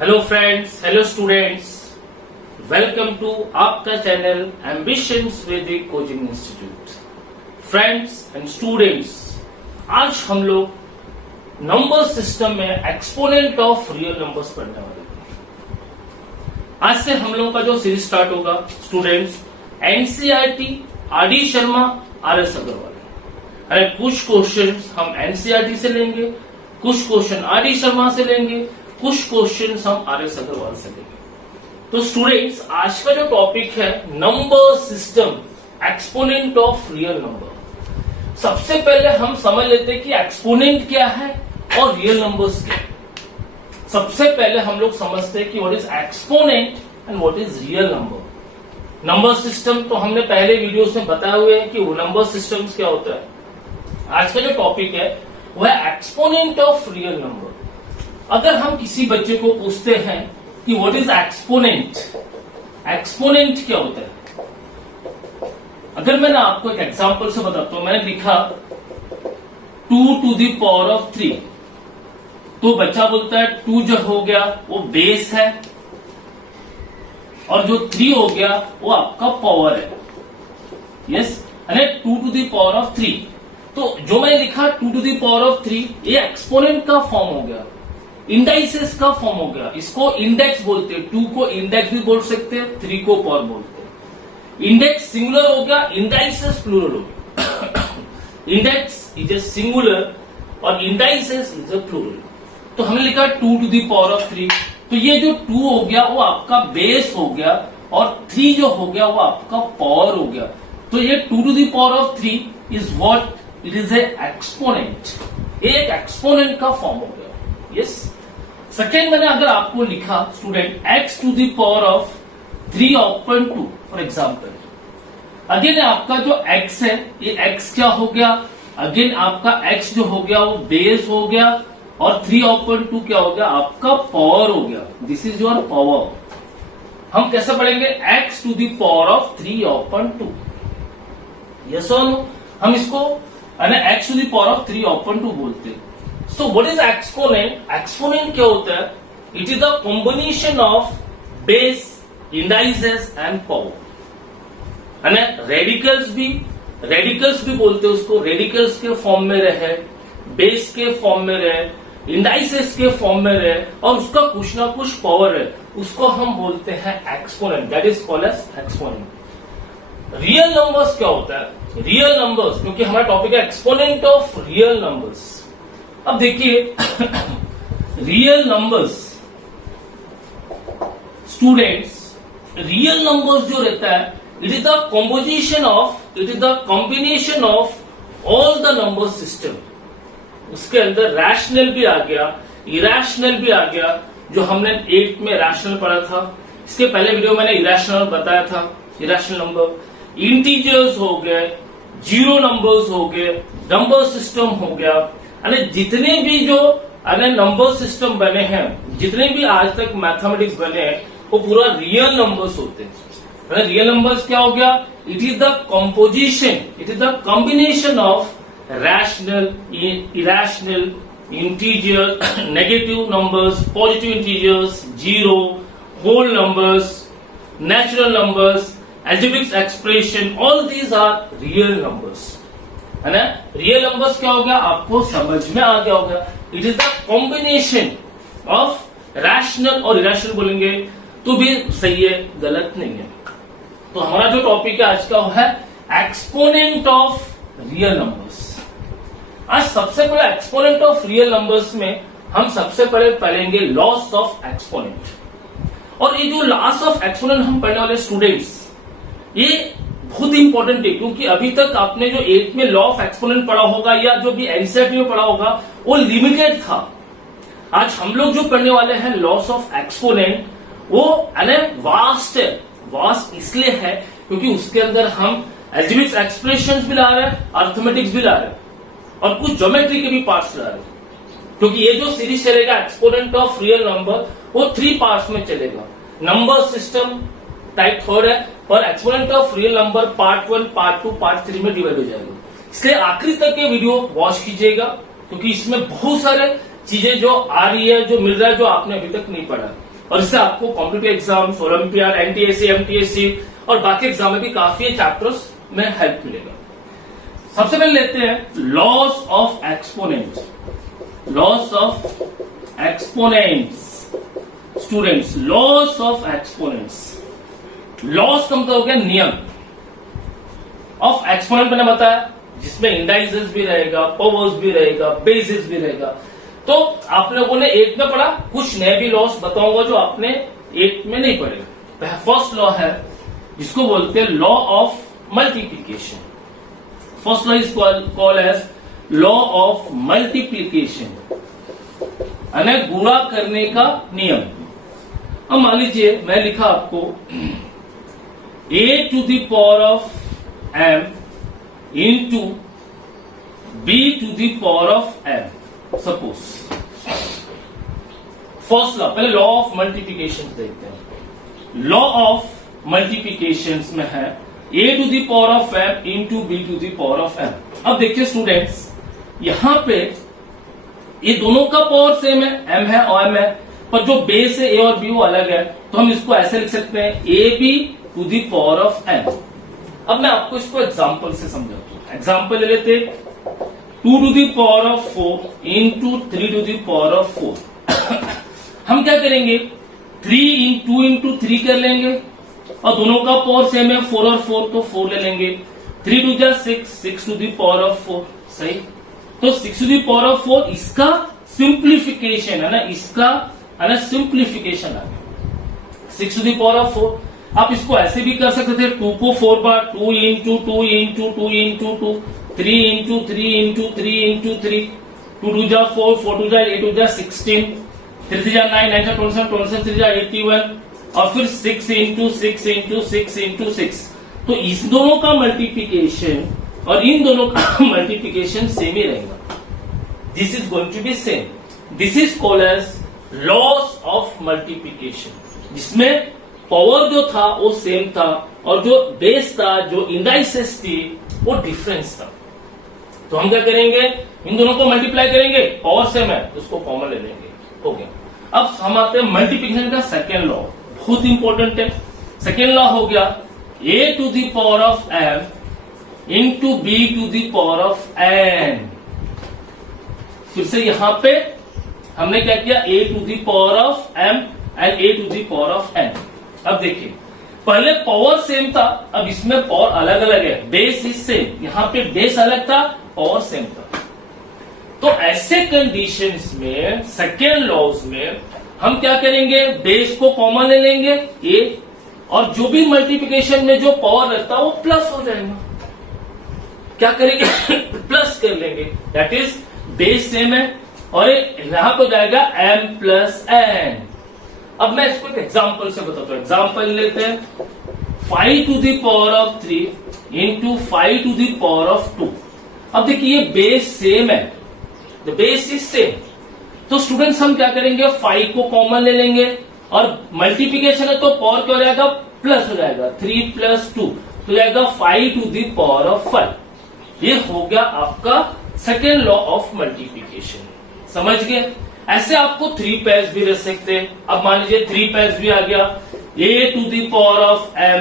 Hello friends, hello students, welcome to आपका channel Ambitions Vedic coaching institute. Friends and students, आज हम लोग number system में एक्सपोनेंट ऑफ रियल नंबर्स पढ़ने वाले हैं। आज से हम लोगों का जो सीरीज स्टार्ट होगा students, NCERT R D. Sharma, R S. Agarwal. अरे कुछ क्वेश्चन हम एनसीईआरटी से लेंगे, कुछ क्वेश्चन आर.डी. शर्मा से लेंगे, कुछ क्वेश्चन हम आर.एस. अग्रवाल से लेंगे। तो स्टूडेंट्स, आज का जो टॉपिक है number system, exponent of real number. सबसे पहले हम समझ लेते हैं कि एक्सपोनेंट क्या है और रियल नंबर्स क्या है। सबसे पहले हम लोग समझते हैं कि what is exponent and what is real number. Number system तो हमने पहले वीडियोस में बताए हुए हैं कि वो नंबर सिस्टम्स क्या होता है। आज का जो टॉपिक है वह है एक्सपोनेंट ऑफ रियल नंबर। अगर हम किसी बच्चे को पूछते हैं कि व्हाट इज एक्सपोनेंट, एक्सपोनेंट क्या होता है। अगर मैंने आपको एक एग्जांपल से बताता हूं, मैंने लिखा 2 to the power of 3, तो बच्चा बोलता है 2 जो हो गया वो बेस है और जो 3 हो गया वो आपका पावर है। Yes, 2 to the power of 3। तो जो मैंने लिखा 2 to the power of 3, ये एक्सपोनेंट का फॉर्म हो गया, इंडाइसेस का फॉर्म हो गया। इसको इंडेक्स बोलते हैं, 2 को इंडेक्स भी बोल सकते हैं, 3 को पावर बोलते हैं। इंडेक्स सिंगुलर हो गया, इंडाइसेस प्लूरल हो गया। इंडेक्स इज ए सिंगुलर और इंडाइसेस इज ए प्लूरल। तो हमने लिखा 2 to the power of 3, तो ये जो 2 हो गया वो आपका बेस हो गया और 3 जो हो गया वो आपका पावर हो गया। तो ये 2 to the power of 3 is what it is a exponent. एक एक्सपोनेंट का फॉर्म हो गया। यस, सेकेंड मैंने अगर आपको लिखा student x to the power of 3 upon 2 for example, again आपका जो x है ये x क्या हो गया, अगेन आपका x जो हो गया वो बेस हो गया और 3 upon 2 क्या हो गया, आपका पावर हो गया। This is your power. हम कैसे पढ़ेंगे, x to the power of 3 upon 2। Yes और नो, हम इसको x to the power of 3 upon 2 बोलते हैं। So what is exponent? Exponent क्या होता है? It is the combination of base, indices and power। है ना, रेडिकल्स भी बोलते हैं उसको, रेडिकल्स के फॉर्म में रहे, बेस के फॉर्म में रहे, इंडाइसेस के फॉर्म में रहे और उसका कुछ ना कुछ पावर है, उसको हम बोलते हैं exponent. That is called as exponent. Real numbers क्या होता है? रियल नंबर्स, क्योंकि हमारा टॉपिक है एक्सपोनेंट ऑफ रियल नंबर्स। अब देखिए real numbers students, real numbers जो रहता है it is the composition of, it is the combination of all the number system. उसके अंदर रैशनल भी आ गया, इरेशनल भी आ गया, जो हमने 8th में रैशनल पढ़ा था। इसके पहले वीडियो मैंने इरेशनल बताया था, इरेशनल नंबर, इंटीजर्स हो गए, जीरो नंबर्स हो गए, नंबर सिस्टम हो गया। जितने भी जो नंबर सिस्टम बने हैं, जितने भी आज तक मैथमेटिक्स बने हैं, वो पूरा रियल नंबर्स होते हैं। रियल नंबर्स क्या हो गया, it is the composition, it is the combination of rational, irrational, integer, negative numbers, positive integers, zero, whole numbers, natural numbers, algebraic expression, all these are real numbers. है ना, real numbers क्या हो गया, आपको समझ में आ गया होगा। It is the combination of rational और इरेशनल बोलेंगे तो भी सही है, गलत नहीं है। तो हमारा जो टॉपिक है आज का वो है एक्सपोनेंट ऑफ रियल नंबर्स। आज सबसे पहले एक्सपोनेंट ऑफ रियल नंबर्स में हम सबसे पहले पढ़ेंगे लॉस ऑफ एक्सपोनेंट। और ये जो लॉस ऑफ एक्सपोनेंट हम पढ़ने वाले स्टूडेंट्स, ये बहुत इंपॉर्टेंट है, क्योंकि अभी तक आपने जो 8th में लॉ ऑफ एक्सपोनेंट पढ़ा होगा या जो भी एनसीईआरटी में पढ़ा होगा वो लिमिटेड था। आज हम लोग जो पढ़ने वाले हैं लॉस ऑफ एक्सपोनेंट, वो वास्ट है। वास्ट इसलिए है क्योंकि उसके अंदर हम अलजेब्रिक एक्सप्रेशंस भी ला रहे हैं, अर्थमेटिक्स भी ला रहे हैं और कुछ ज्योमेट्री के भी पार्ट्स ला रहे हैं। क्योंकि ये जो सीरीज चलेगा एक्सपोनेंट ऑफ रियल नंबर, वो 3 पार्ट्स में चलेगा। नंबर सिस्टम टाइप 3rd है और exponent of real number part 1, part 2, part 3 में डिवाइड हो जाएगा। इसलिए आखिरी तक ये वीडियो वॉच कीजिएगा, क्योंकि इसमें बहुत सारे चीजें जो आ रही है, जो मिल रहा है, जो आपने अभी तक नहीं पढ़ा। और इससे आपको competitive exams, olympiad, NTSC, MTSC और बाकी एग्जाम में भी काफी चैप्टर्स में हेल्प मिलेगा। सबसे पहले लेते हैं loss of exponents. Loss of exponents students, loss of exponents. Loss का मतलब हो गया नियम, ऑफ एक्सपोनेंट मैंने बताया जिसमें इंडाइसेस भी रहेगा, पावर्स भी रहेगा, बेसिस भी रहेगा। तो आप लोगों ने 8 में पढ़ा, कुछ नए भी लॉस बताऊंगा जो आपने 8 में नहीं पढ़े। फर्स्ट लॉ है जिसको बोलते हैं law of multiplication. First law is called as law of multiplication, यानी गुणा करने का नियम। अब मान लीजिए मैं लिखा आपको a to the power of m into b to the power of m, suppose. First law, पहले लॉ ऑफ मल्टीप्लीकेशन देखते हैं। लॉ ऑफ मल्टीप्लीकेशन में है a to the power of m into b to the power of m। अब देखिए students, यहां पे ये दोनों का पावर सेम है, m है और m है, पर जो बेस है a और b वो अलग है, तो हम इसको ऐसे लिख सकते हैं ab to the power of n। अब मैं आपको इसको एग्जाम्पल से समझाता हूं। एग्जाम्पल ले लेते 2 to the power of 4 into 3 to the power of 4। हम क्या करेंगे, 3 इंटू 3 कर लेंगे और दोनों का पावर सेम है, 4 और 4 तो 4 ले लेंगे। 3 टू जा 6 टू दी पावर ऑफ 4, सही। तो 6 टू दी पावर ऑफ 4 इसका सिंप्लीफिकेशन है ना, इसका है ना सिंप्लीफिकेशन आ गया 6 टू दी पावर ऑफ 4। आप इसको ऐसे भी कर सकते थे, 2 को 4 बार, 2 into 2 into 2 into 2, 3 into 3 into 3 into 3, 2 to जा 4, 4 टू जा 8 टू जा 16, 3 थ्री जा 9, 9 जा 27, 27 थ्री जा 81 और फिर 6 इंटू 6 इंटू 6 इंटू 6। तो इस दोनों का मल्टीप्लीकेशन और इन दोनों का मल्टीप्लीकेशन सेम ही रहेगा। This is going to be same. This is called as laws of multiplication, जिसमें पावर जो था वो सेम था और जो बेस था, जो इंडाइसेस थी वो डिफरेंस था। तो हम क्या करेंगे, इन दोनों को मल्टीप्लाई करेंगे, पावर सेम है तो उसको कॉमन ले लेंगे, हो गया। अब हम आते हैं मल्टीप्लिकेशन का सेकेंड लॉ, बहुत इंपॉर्टेंट है। सेकेंड लॉ हो गया a to the power of m into b to the power of n। फिर से यहां पे हमने क्या किया, a to the power of m and a to the power of n। अब देखिए, पहले पावर सेम था, अब इसमें पावर अलग अलग है, बेस इज सेम। यहां पे बेस अलग था, पावर सेम था। तो ऐसे कंडीशंस में सेकेंड लॉज में हम क्या करेंगे, बेस को कॉमन ले लेंगे a, और जो भी मल्टीप्लिकेशन में जो पावर रहता है वो प्लस हो जाएगा। क्या करेंगे प्लस कर लेंगे, दैट इज बेस सेम है और यहां पर जाएगा m प्लस n। अब मैं इसको एक एग्जाम्पल से बताता हूं। एग्जाम्पल लेते हैं 5 to the power of 3 into 5 to the power of 2। अब देखिए ये बेस सेम है, द बेस इज सेम। तो स्टूडेंट्स हम क्या करेंगे, 5 को कॉमन ले लेंगे और मल्टीप्लीकेशन है तो पावर क्या हो जाएगा, प्लस हो जाएगा। 3 प्लस 2 तो जाएगा 5 टू दी पावर ऑफ 5। ये हो गया आपका सेकेंड लॉ ऑफ मल्टीप्लीकेशन। समझ गए? ऐसे आपको 3 पेयर्स भी रह सकते हैं। अब मान लीजिए 3 पेयर्स भी आ गया, a to the power of m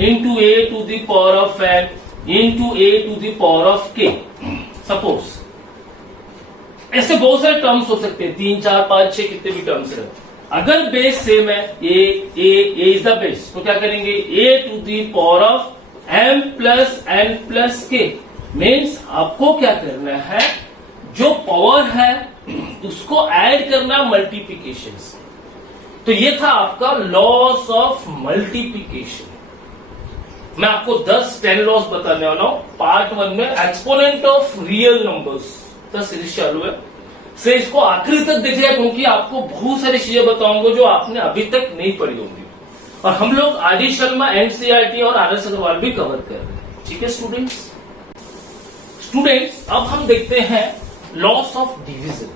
into a to the power of n into a to the power of k। Suppose ऐसे बहुत सारे टर्म्स हो सकते हैं, 3 4 5 6 कितने भी टर्म्स रहे। अगर बेस सेम है, a इज द बेस, तो क्या करेंगे, a to the power of m plus n plus k। Means आपको क्या करना है, जो पावर है उसको ऐड करना मल्टीप्लिकेशन से। तो ये था आपका लॉस ऑफ मल्टीप्लिकेशन। मैं आपको 10 लॉस बताने वाला हूं। पार्ट 1 में exponent of real numbers 10 series चालू है, से इसको आखिरी तक देखिएगा क्योंकि आपको बहुत सारी चीजें बताऊंगा जो आपने अभी तक नहीं पढ़ी होंगी। और हम लोग आदि शर्मा, एनसीईआरटी और आर एस अग्रवाल भी कवर कर रहे हैं। ठीक है स्टूडेंट्स, अब हम देखते हैं loss of division.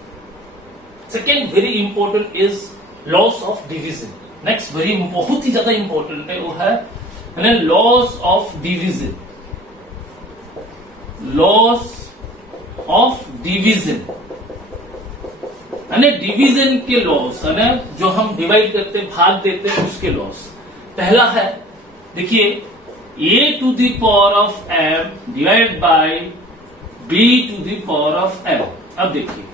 Second very important is loss of division. Next very बहुत ही ज्यादा इंपॉर्टेंट है, वो है loss of division. Loss of division यानी डिवीजन के लॉस, है जो हम डिवाइड करते भाग देते हैं उसके लॉस। पहला है देखिए a to the power of m divide by b to the power of m। अब देखिए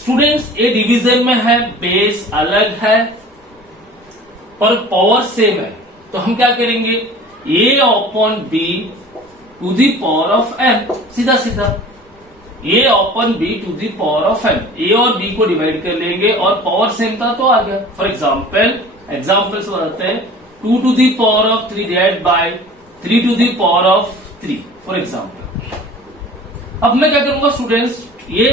स्टूडेंट्स ए डिवीजन में है, बेस अलग है और पावर सेम है, तो हम क्या करेंगे a upon b to the power of m, सीधा सीधा a upon b to the power of m। a और b को डिवाइड कर लेंगे और पावर सेम था तो आ गया। फॉर एग्जाम्पल से बताते हैं 2 to the power of 3 divide by 3 to the power of 3 for example. अब मैं क्या करूंगा स्टूडेंट्स, ये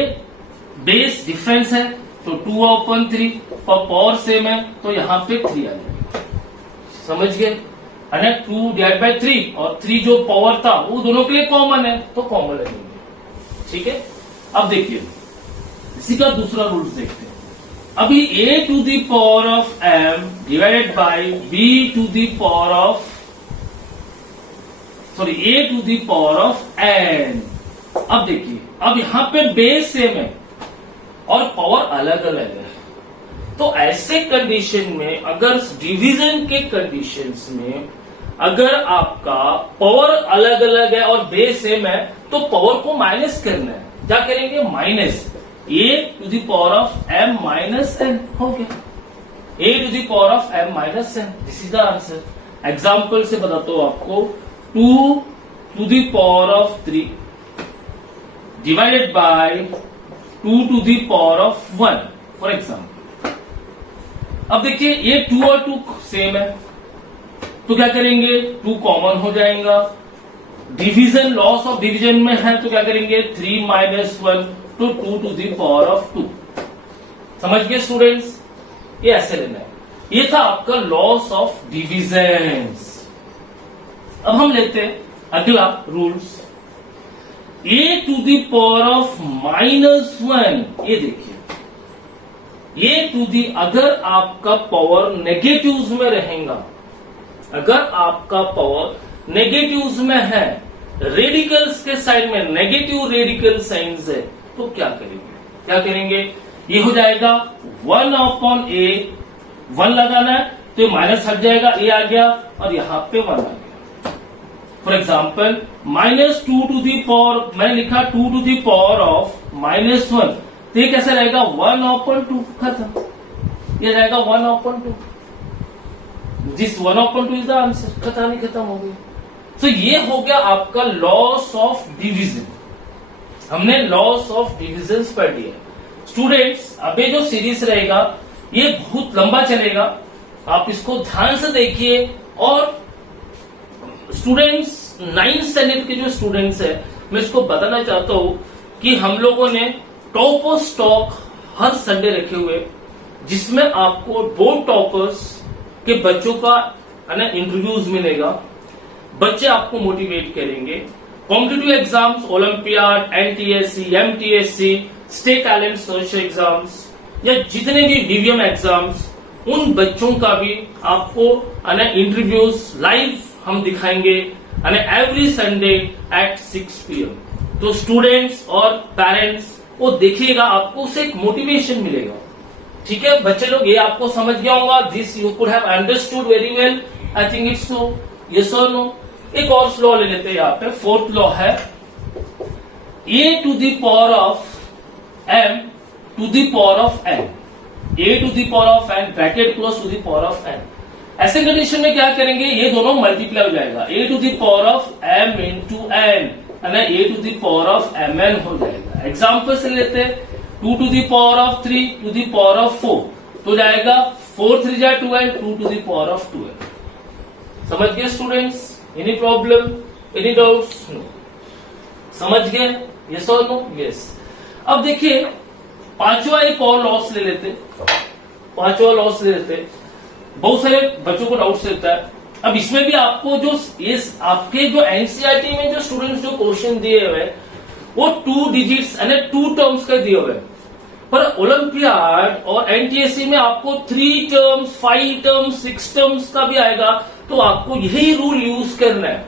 बेस डिफरेंस है तो 2 अपॉन 3 और पावर सेम है तो यहाँ पे 3 आ जाएगा, समझ गए। 2 डिवाइड बाय 3 और 3 जो पावर था वो दोनों के लिए कॉमन है तो कॉमन लगेंगे, ठीक है। अब देखिए इसी का दूसरा रूल्स देखते हैं। अभी a to the power of m divided by b to the power of a to the power of n। अब देखिए अब यहां पे बेस सेम है और पावर अलग अलग है, तो ऐसे कंडीशन में अगर डिवीजन के कंडीशंस में अगर आपका पावर अलग अलग है और बेस सेम है तो पावर को माइनस करना है। क्या करेंगे, minus a to the power of m minus n हो गया, a to the power of m minus n, this is the answer. Example से बताता हूं आपको 2 to the power of 3 divided by 2 to the power of 1 for example. अब देखिए ये 2 और 2 सेम है तो क्या करेंगे 2 कॉमन हो जाएगा। डिवीजन लॉस ऑफ डिवीजन में है तो क्या करेंगे 3 माइनस 1 तो 2 टू द पावर ऑफ 2। समझ गए स्टूडेंट्स, ये ऐसे लेना है। ये था आपका लॉस ऑफ डिविजन्स। अब हम लेते हैं अगला rules, a to the power of minus 1। ये देखिए a टू द, अगर आपका पावर नेगेटिव्स में रहेगा, अगर आपका पावर नेगेटिव्स में है, रेडिकल्स के साइड में नेगेटिव रेडिकल साइंस है तो क्या करेंगे, ये हो जाएगा 1 अपॉन a, 1 लगाना है तो माइनस हट जाएगा, a आ गया और यहां पे 1 आ गया। For example minus 2 to the power, मैंने लिखा 2 to the power of minus 1, तो ये कैसे रहेगा 1 अपॉन 2, खत्म, ये रहेगा 1 upon 2। This 1 upon 2 is the answer, खत्म हो गई। तो ये हो गया आपका लॉस ऑफ डिवीजन। हमने लॉस ऑफ डिविजन पढ़ लिया। स्टूडेंट्स अब ये जो सीरीज रहेगा ये बहुत लंबा चलेगा, आप इसको ध्यान से देखिए। और स्टूडेंट्स 9th स्टैंडर्ड के जो स्टूडेंट्स है, मैं इसको बताना चाहता हूं कि हम लोगों ने top of stock her Sunday रखे हुए, जिसमें आपको 2 टॉपर्स के बच्चों का इंटरव्यूज मिलेगा। बच्चे आपको मोटिवेट करेंगे। Competitive exams, olympiad, NTSC, MTSC, state talent search exams या जितने भी डीवीएम एग्जाम्स, उन बच्चों का भी आपको इंटरव्यूज लाइव हम दिखाएंगे एवरी संडे एट 6 PM। तो स्टूडेंट्स और पेरेंट्स को देखिएगा, आपको उससे एक मोटिवेशन मिलेगा। ठीक है बच्चे लोग, ये आपको समझ गया होगा। This you could have understood very well, I think it's so, yes और नो। एक और लॉ ले लेते हैं यहाँ पे, 4th लॉ है a to the power of m to the power of n, a to the power of n bracket close to the power of n। ऐसे कंडीशन में क्या करेंगे, ये दोनों मल्टीप्लाई हो जाएगा, a to the power of m into n, a to the power of mn हो जाएगा। एग्जाम्पल से लेते हैं 2 to the power of 3 to the power of 4, तो जाएगा 4 3 जा 12, 2 टू द पावर ऑफ 12। समझ गए students? Any problem, any doubts? No. समझ गए? यस और नो? यस। अब देखिए 5वां एक और लॉस ले लेते, 5वां लॉस ले लेते। बहुत सारे बच्चों को डाउट्स रहता है। अब इसमें भी आपको जो ये आपके जो एनसीईआरटी में जो स्टूडेंट्स जो क्वेश्चन दिए हुए वो 2 डिजिट्स 2 टर्म्स का दिए हुए, पर ओलंपियाड और एनटीएससी में आपको 3 टर्म्स, 5 टर्म्स, 6 टर्म्स का भी आएगा। तो आपको यही रूल यूज करना है,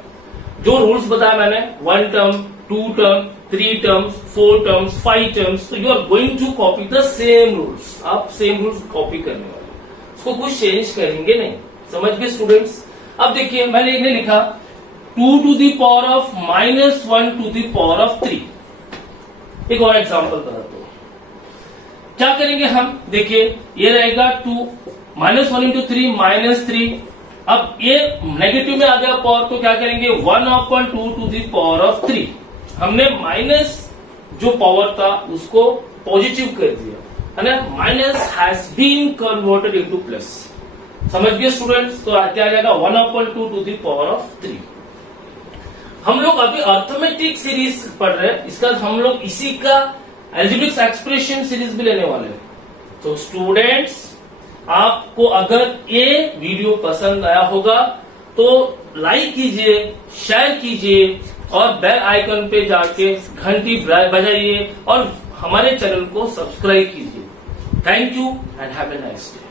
जो रूल्स बताया मैंने, 1 term, 2 term, 3 terms, 4 terms, 5 terms, तो you are going to copy the same rules. आप same rules कॉपी करने वाले, उसको कुछ चेंज करेंगे नहीं. समझ गए स्टूडेंट्स? अब देखिए मैंने इन्हें लिखा 2 to the power of minus 1 to the power of 3. एक और एग्जांपल बताता हूं. क्या करेंगे हम? देखिए ये रहेगा 2 minus 1 into 3 minus 3. अब ये नेगेटिव में आ गया पावर, तो क्या करेंगे 1/2 to the power of 3. हमने माइनस जो पावर था उसको पॉजिटिव कर दिया, है ना. Minus has been converted into plus. समझ गए स्टूडेंट्स? तो क्या आ जाएगा 1/2 to the power of 3. हम लोग अभी अर्थमेटिक सीरीज पढ़ रहे हैं, इसका हम लोग इसी का अलजेब्रिक एक्सप्रेशन सीरीज भी लेने वाले हैं. तो स्टूडेंट्स आपको अगर ये वीडियो पसंद आया होगा तो लाइक कीजिए, शेयर कीजिए और बेल आइकन पे जाके घंटी बजाइए और हमारे चैनल को सब्सक्राइब कीजिए. Thank you and have a nice day.